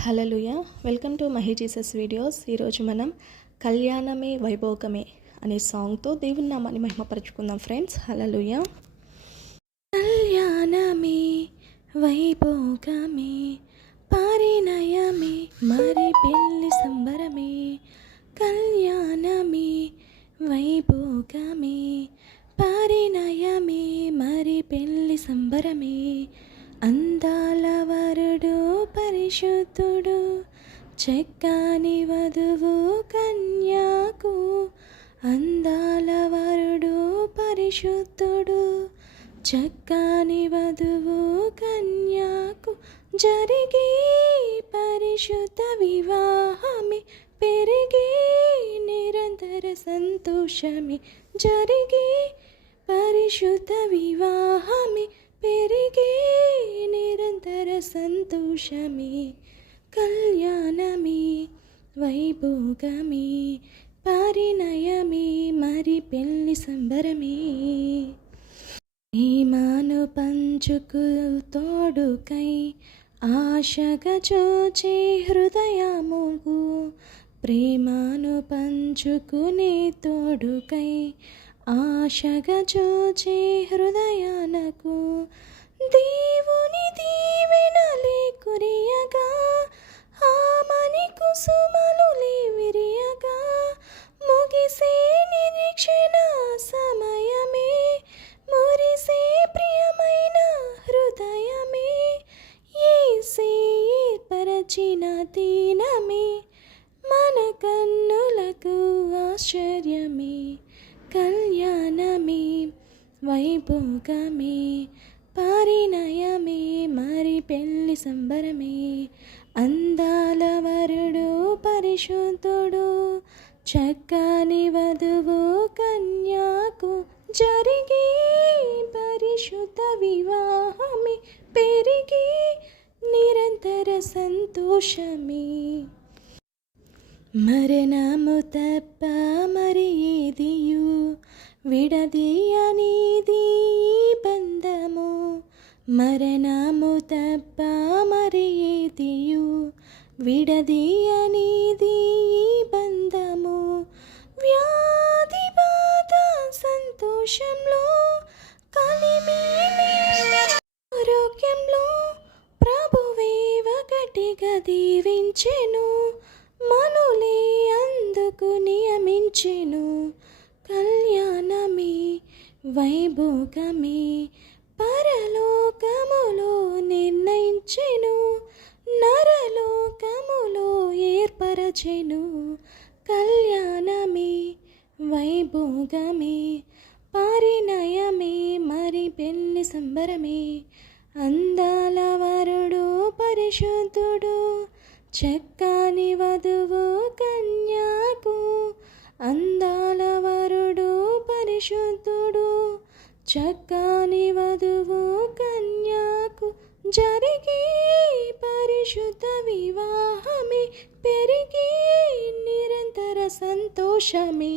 Hallelujah. Welcome to Mahi Jesus videos. ఈరోజు మనం కళ్యాణమే వైభోగమే అనే సాంగ్తో దేవుని నామాన్ని మహిమపరచుకుందాం ఫ్రెండ్స్. హల్లెలూయా. కళ్యాణమే వైభోగమే పరిణయమే మరి పెళ్లి సంబరమే. కళ్యాణమే వైభోగమే పరిణయమే మరి పెళ్లి సంబరమే. అందాల వరుడు పరిశుద్ధుడు చక్కని వధువు కన్యాకు. అందాల వరుడు పరిశుద్ధుడు చక్కని వధువు కన్యాకు. జరిగి పరిశుద్ధ వివాహమే పెరిగి నిరంతర సంతోషమే. జరిగి పరిశుద్ధ వివాహమే పెరిగే నిరంతర సంతోషమే. కళ్యాణమే వైభోగమే పరిణయమే మరి పెళ్లి సంబరమే. ప్రేమను పంచుకు తోడుకై ఆశగా చూచే హృదయముకు. ప్రేమను పంచుకునే తోడుకై ఆశగా చూచే హృదయానకు. దేవుని దీవెనలే కురియగా ఆమని కుసుమలు విరియగా. ముగిసే నిరీక్షణ సమయమే మురిసే ప్రియమైన హృదయమే. యేసే ఏర్పరచిన దీనమే మన కన్నులకు ఆశ్చర్యమే. కళ్యాణమే వైభోగమే పరిణయమే మరి పెళ్లి సంబరమే. అందాల వరుడు పరిశుద్ధుడు చక్కని వధువు కన్యాకు. జరిగి పరిశుద్ధ వివాహమే పెరిగి నిరంతర సంతోషమే. మరణము తప్ప మరి ఏదియు విడదీయనిది బంధము. మరణము తప్ప మరి ఏదియు విడదీయనిది బంధము. వ్యాధి బాధ సంతోషంలో కలిమి ఆరోగ్యంలో ప్రభువే ఒకటిగా దీవించెను. మనులే అందుకు నియమించెను. కళ్యాణమే వైభోగమే పరలోకములో నిర్ణయించెను. నరలోకములో ఏర్పరచెను. కళ్యాణమే వైభోగమే పరిణయమే మరి పెళ్లి సంబరమే. అందాల వరుడు పరిశుద్ధుడు చక్కని వధువు కన్యాకు. అందాల వరుడు పరిశుద్ధుడు చక్కని వధువు కన్యాకు. జరిగి పరిశుద్ధ వివాహమే పెరిగి నిరంతర సంతోషమే.